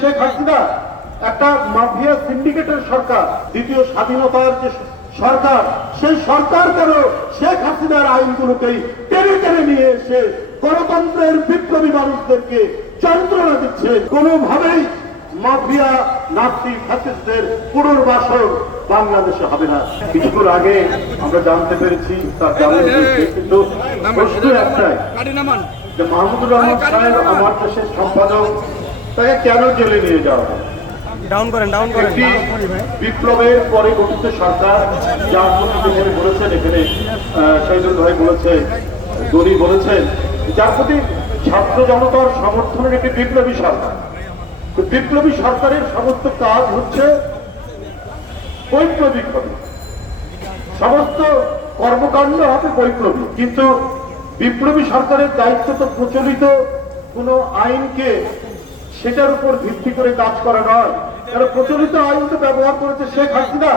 শেখ হাসিনা একটা মাফিয়া সিন্ডিকেটের সরকার, দ্বিতীয় স্বাধীনতার যে সরকার, সেই সরকার কেন শেখ হাসিনার আইনগুলোকেই টেনে টেনে নিয়ে এসে গণতন্ত্রের বিপ্লবী মানুষদেরকে যন্ত্রণা দিচ্ছে? কোনোভাবেই মাফিয়া নাৎসি ফ্যাসিস্টদের পুনর্বাসন বাংলাদেশে হবে না। কিছুক্ষণ আগে আমরা জানতে পেরেছি তার জামিন হয়েছে, কিন্তু প্রশ্ন একটাই যে মাহমুদুর রহমান সাহেব আমার দেশের সম্পাদক, তাকে কেন জেলে নিয়ে যাওয়া হয়? একটি বিপ্লবের পরে গঠিত সরকার, যার প্রতি এখানে বলেছেন, এখানে শহীদুল ভাই বলেছে, গনি বলেছেন, যার প্রতি ছাত্র জনতার সমর্থনের একটি বিপ্লবী সরকার। বিপ্লবী সরকারের সমস্ত কাজ হচ্ছে বৈপ্লবিক হবে, সমস্ত কর্মকাণ্ড হবে বৈপ্লবিক। কিন্তু বিপ্লবী সরকারের দায়িত্ব তো প্রচলিত কোন আইনকে সেটার উপর ভিত্তি করে কাজ করা নয়। কারণ প্রচলিত আইন তো ব্যবহার করেছে শেখ হাসিনা,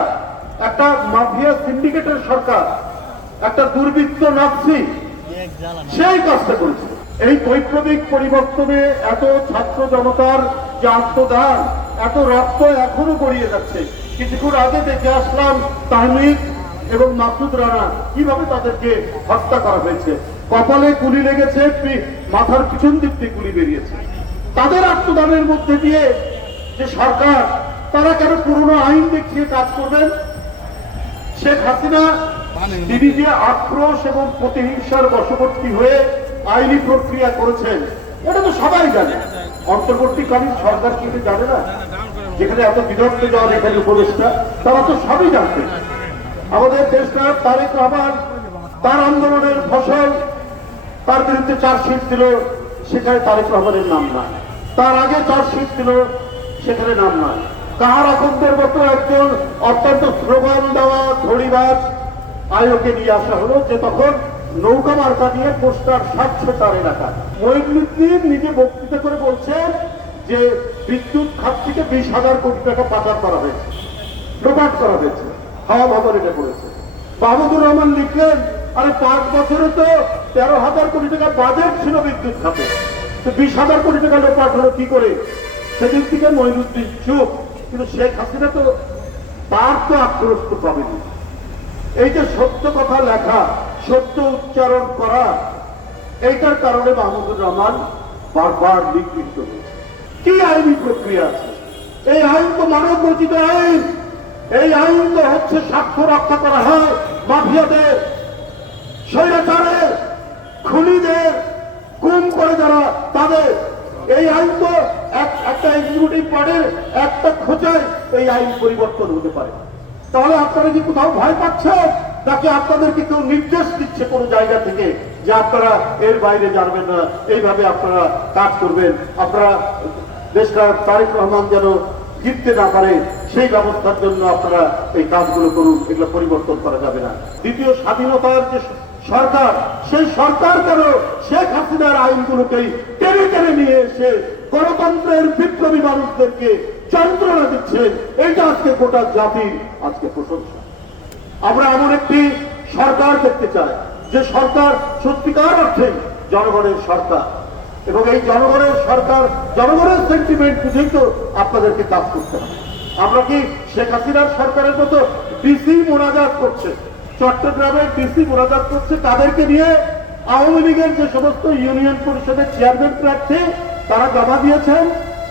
একটা মাফিয়া সিন্ডিকেটের সরকার, একটা দুর্বৃত্ত নাৎসি, সেই কাজটা করেছে। এই বৈপ্লবিক পরিবর্তনে এত ছাত্র জনতার যে আত্মদান, এত রক্ত এখনো গড়িয়ে যাচ্ছে। কিছুক্ষণ আগে দেখে আসলাম তাহমিদ এবং মাসুদ রানা কিভাবে তাদেরকে হত্যা করা হয়েছে। কপালে গুলি লেগেছে, মাথার পিছন দিক দিয়ে গুলি বেরিয়েছে। তাদের আত্মদানের মধ্যে দিয়ে যে সরকার, তারা কেন পুরনো আইন দেখিয়ে কাজ করবেন? শেখ হাসিনা তিনি যে আক্রোশ এবং প্রতিহিংসার বশবর্তী হয়ে আইনি প্রক্রিয়া করেছেন, এটা তো সবাই জানে। অন্তর্বর্তীকালীন সরকার কিন্তু জানে না? যেখানে এত বিদগ্ধ যাওয়ার এখানে উপদেষ্টা, তারা তো সবই জানতেন। আমাদের দেশটা তারেক রহমান তার আন্দোলনের ফসল, তার বিরুদ্ধে চার্জশিট দিল, সেখানে তারেক রহমানের নাম নাই। তার আগে চার্জশিট দিল, সেখানে নাম নাই। কাহার আখন্দের মতো একজন অত্যন্ত স্লোগান দেওয়া ধড়িবাজ আয়োগে নিয়ে আসা হলো, যে তখন নৌকা মার্কা দিয়ে পোস্টার সাজছে তার এলাকা। মহিউদ্দিন নিজে বক্তৃতা করে বলছেন যে বিদ্যুৎ খাত থেকে 20,000 কোটি টাকা পাচার করা হয়েছে, লোপাট করা হয়েছে, হাওয়া ভবন এটা করেছে। মাহমুদুর রহমান লিখলেন, আরে 5 বছরে তো 13,000 কোটি টাকা বাজেট ছিল বিদ্যুৎ খাতে, তো 20,000 কোটি টাকা লোপাট হলো কি করে? সেদিন থেকে মহিউদ্দিন চুপ। কিন্তু শেখ হাসিনা তো তার তো আক্রোশ তো পাবেনি। এই যে সত্য কথা লেখা, সত্য উচ্চারণ করা, এইটার কারণে মাহমুদুর রহমান বারবার নিগৃহীত হয়েছে। কি আইনি প্রক্রিয়া আছে? এই আইন তো মানব রচিত আইন। এই আইন তো হচ্ছে স্বার্থ রক্ষা করা হয় মাফিয়াদের, স্বৈরাচারের, খুনিদের, গুম করে যারা তাদের। এই আইন তো একটা এক্সিকিউটিভ বডির একটা খোঁচায় এই আইন পরিবর্তন হতে পারে। তাহলে আপনারা কি কোথাও ভয় পাচ্ছেন, নাকি আপনাদেরকে কেউ নির্দেশ দিচ্ছে কোন জায়গা থেকে যে আপনারা এর বাইরে যাবেন না, এইভাবে আপনারা কাজ করবেন, আপনারা দেশটা তারেক রহমান যেন জিততে না পারে সেই ব্যবস্থার জন্য আপনারা এই কাজগুলো করুন? এগুলো পরিবর্তন করা যাবে না। দ্বিতীয় স্বাধীনতার যে সরকার, সেই সরকার কেন শেখ হাসিনার আইনগুলোকেই টেনে টেনে নিয়ে এসে গণতন্ত্রের বিপ্লবী মানুষদেরকে যন্ত্রণা দিচ্ছে? এইটা আজকে গোটা জাতির আজকে প্রশংসা। আমরা এমন একটি সরকার দেখতে চাই যে সরকার সত্যিকার অর্থে জনগণের সরকার, এবং এই জনগণের সরকার, জনগণের সেন্টিমেন্ট বুঝেই তো আপনাদেরকে কাজ করতে হবে। আমরা কি শেখ হাসিনার সরকারের মতো ডিসি মোনাজাত করছে, চট্টগ্রামের ডিসি মোনাজাত করছে, তাদেরকে নিয়ে আওয়ামী লীগের যে সমস্ত ইউনিয়ন পরিষদের চেয়ারম্যান প্রার্থী তারা জমা দিয়েছেন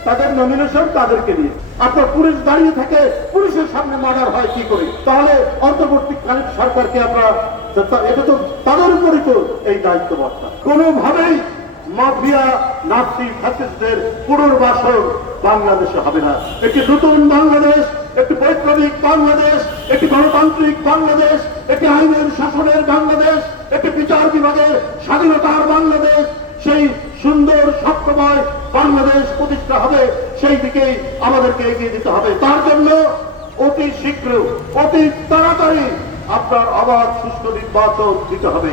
তাদের নমিনেশন, তাদেরকে নিয়ে আপনার পুলিশ দাঁড়িয়ে থাকে, পুলিশের সামনে মার্ডার হয় কি করে? তাহলে অন্তর্বর্তীকালীন সরকারকে আমরা, এটা তো তাদের উপরই তো এই দায়িত্ববর্তা। কোনোভাবেই মাফিয়া নাৎসি ফ্যাসিস্টদের পুনর্বাসন বাংলাদেশে হবে না। একটি নতুন বাংলাদেশ, একটি বৈপ্লবিক বাংলাদেশ, একটি গণতান্ত্রিক বাংলাদেশ, একটি আইনের শাসনের বাংলাদেশ, একটি বিচার বিভাগের স্বাধীনতার বাংলাদেশ, সেই সুন্দর সক্ষময় বাংলাদেশ প্রতিষ্ঠা হবে। সেই দিকেই আমাদেরকে এগিয়ে দিতে হবে। তার জন্য অতি শীঘ্র, অতি তাড়াতাড়ি আপনার অবাধ সুষ্ঠু নির্বাচন দিতে হবে।